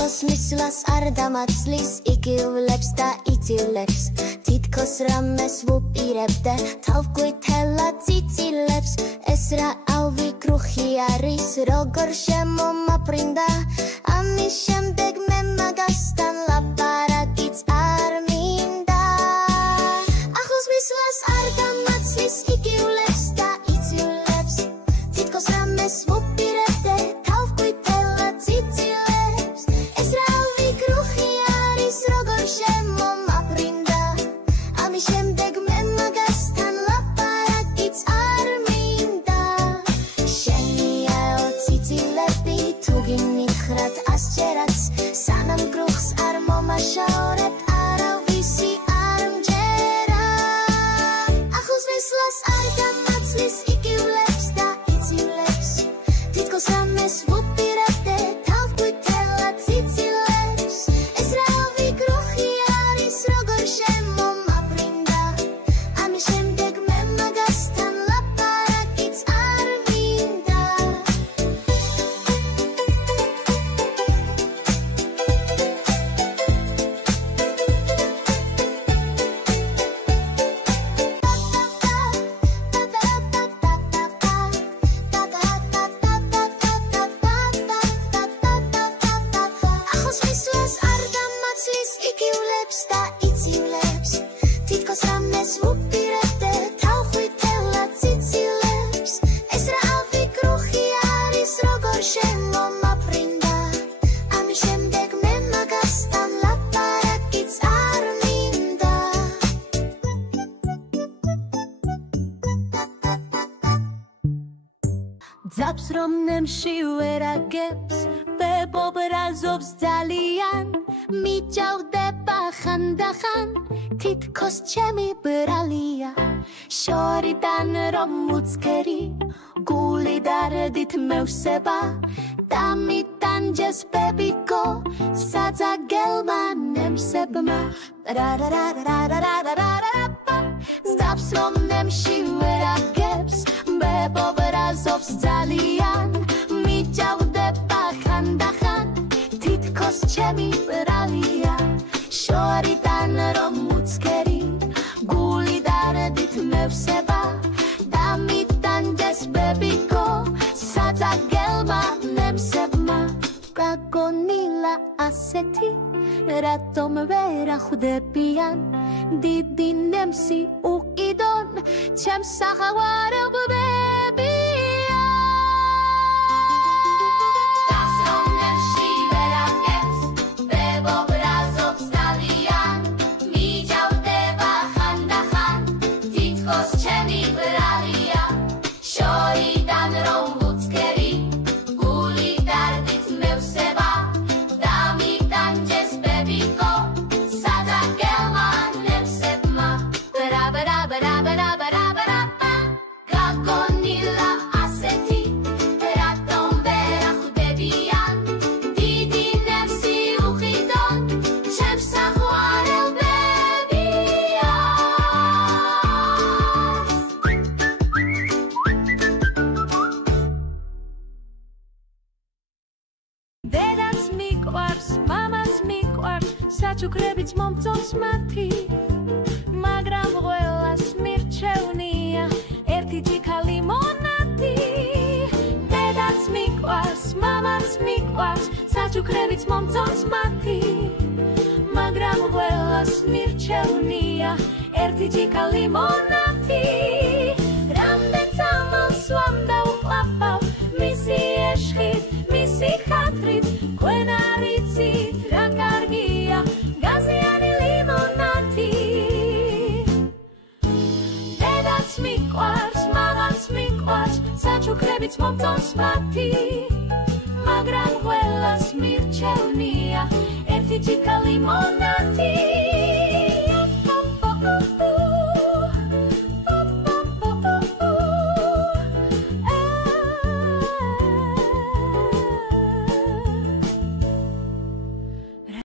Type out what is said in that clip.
ახლოს მისვლას არ დამაცლის იგივლებს და იწილებს თითქოს რამეს ვუპირებდე თავგვითელა ციცილებს ეს რა ავიკრუხი არის როგორ შემომაფრინდა ამის შემდეგ მე მაგასთან ლაპარაკიც არ მინდა ახლოს მისვლას არ დამაცლის იგივლებს და იწილებს თითქოს რამეს ვუპირებდე თავგვითელა ციცილებს ეს რა ავიკრუხი არის როგორ შემომაფრინდა ამის შემდეგ მე მაგასთან ლაპარაკიც არ მინდა შენიაო ციცილები თუ გინითხრათ ასჯერაც სანამ გრუხს არ მომაშაორებ არავისი არ მჯერა ახლოს მისვლას არ დამაცლის იგივლებს და იწილებს თითქოს რამეს ვუპირებდე თავგვითელა ციცილებს ეს რა ავიკრუხი არის როგორ შემომაფრინდა ამის შემდეგ მე მაგასთან ლაპარაკიც არ მინდა ახლოს მისვლას არ დამაცლის იგივლებს და იწილებს თითქოს რამეს ვუპირებდე თავგვითელა ციცილებს ეს რა ავიკრუხი არის როგორ შემომაფრინდა ამის შემდეგ მე მაგასთან ლაპარაკიც არ მინდა ძაბს რომ ნემში ვერ აგებს ბებობრაზობს ძალიან მიჭავდება ხანდახან თითქოს ჩემი ბრალია შორიდან რომ უცქერი გული დარდით მევსება და მიტანჯეს ბებიკო საძაგელმა ნემსებმა ძაბს რომ ნემში ვერ აგებს ბებობრაზობს ძალიან მიჭავდება ხანდახან თითქოს ჩემი ბრალია შორიდან რომ უცქერი გული დარდით მევსება და მიტანჯეს ბებიკო საძაგელმა ნემსებმა გაგონილა ასეთი რატომ ვერ ახვდებიან დიდი ნემსი უკიდონ ჩემს საყვარელბებიან შორიდან რომ უცქერი გული დარდით მევსება და მიტანჯეს ბებიკო საძაგელმა ნემსებმა გაგონილა ასეთი რატომ ვერ ახვდებიან დიდი ნემსი უყიდონ ჩემს საყვარელბებიანს დედაც მიყვარს მამაც მიყვარს საჩუქრებიც მომწონს მათი მაგრამ ყველას მირჩევნია ერთი ჯიქალი მონათი დედაც მიყვარს მამაც მიყვარს საჩუქრებიც მომწონს მათი მაგრამ ყველას მირჩევნია ერთი ჯიქალი მონათი რამდენ წამალს ვამ და უყლაპავ მისი ეშხით მისი ხათრით თქვენ არ იცით რა კარგია გაზიანი ლიმონათი დედაც მიყვარს მამაც მიყვარს საჩუქრებიც მომწონს მათი მაგრამ ყველას მირჩევნია ერთი ჯიქა ლიმონათი